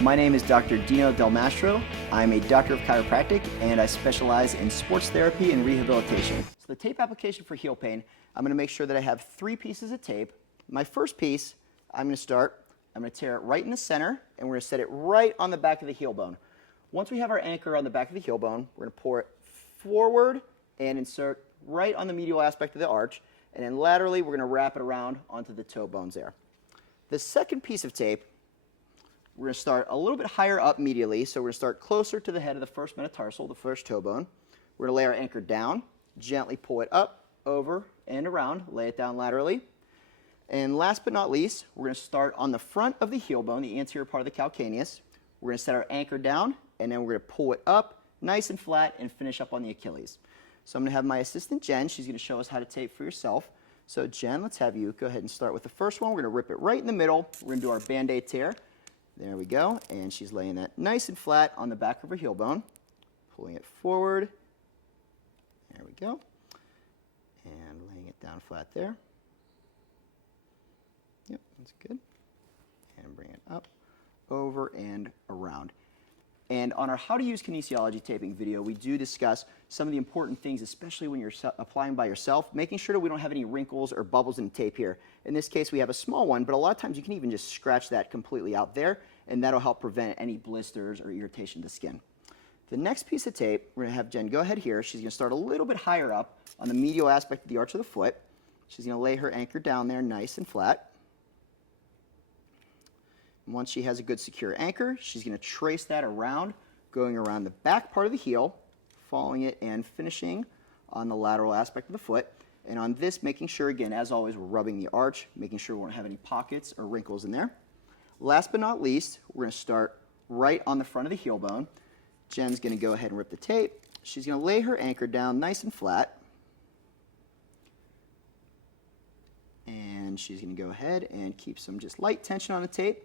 My name is Dr. Dino Del Mastro. I'm a doctor of chiropractic and I specialize in sports therapy and rehabilitation. So the tape application for heel pain, I'm going to make sure that I have 3 pieces of tape. My first piece, I'm going to tear it right in the center and we're going to set it right on the back of the heel bone. Once we have our anchor on the back of the heel bone, we're going to pour it forward and insert right on the medial aspect of the arch, and then laterally we're going to wrap it around onto the toe bones there. The second piece of tape, we're going to start a little bit higher up medially, so we're going to start closer to the head of the first metatarsal, the first toe bone. We're going to lay our anchor down, gently pull it up, over, and around, lay it down laterally. And last but not least, we're going to start on the front of the heel bone, the anterior part of the calcaneus. We're going to set our anchor down, and then we're going to pull it up nice and flat and finish up on the Achilles. So I'm going to have my assistant Jen, she's going to show us how to tape for yourself. So Jen, let's have you go ahead and start with the first one. We're going to rip it right in the middle. We're going to do our Band-Aid tear. There we go, and she's laying that nice and flat on the back of her heel bone, pulling it forward. There we go, and laying it down flat there. Yep, that's good. And bring it up, over, and around. And on our How to Use Kinesiology taping video, we do discuss some of the important things, especially when you're applying by yourself, making sure that we don't have any wrinkles or bubbles in the tape here. In this case, we have a small one, but a lot of times you can even just scratch that completely out there, and that'll help prevent any blisters or irritation to the skin. The next piece of tape, we're going to have Jen go ahead here. She's going to start a little bit higher up on the medial aspect of the arch of the foot. She's going to lay her anchor down there nice and flat. Once she has a good secure anchor, she's going to trace that around, going around the back part of the heel, following it and finishing on the lateral aspect of the foot. And on this, making sure, again, as always, we're rubbing the arch, making sure we don't have any pockets or wrinkles in there. Last but not least, we're going to start right on the front of the heel bone. Jen's going to go ahead and rip the tape. She's going to lay her anchor down nice and flat. And she's going to go ahead and keep some just light tension on the tape,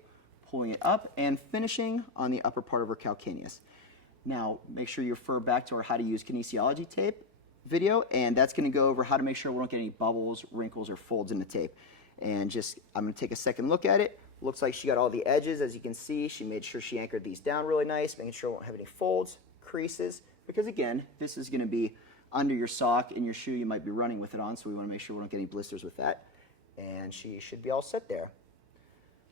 pulling it up and finishing on the upper part of her calcaneus. Now, make sure you refer back to our How to Use Kinesiology tape video, and that's going to go over how to make sure we don't get any bubbles, wrinkles, or folds in the tape. And just, I'm going to take a second look at it. Looks like she got all the edges, as you can see. She made sure she anchored these down really nice, making sure we won't have any folds, creases, because again, this is going to be under your sock in your shoe. You might be running with it on, so we want to make sure we don't get any blisters with that. And she should be all set there.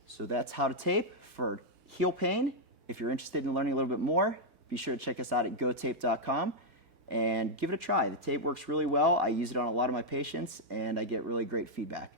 So that's how to tape for heel pain. If you're interested in learning a little bit more, be sure to check us out at GoTape.com and give it a try. The tape works really well. I use it on a lot of my patients and I get really great feedback.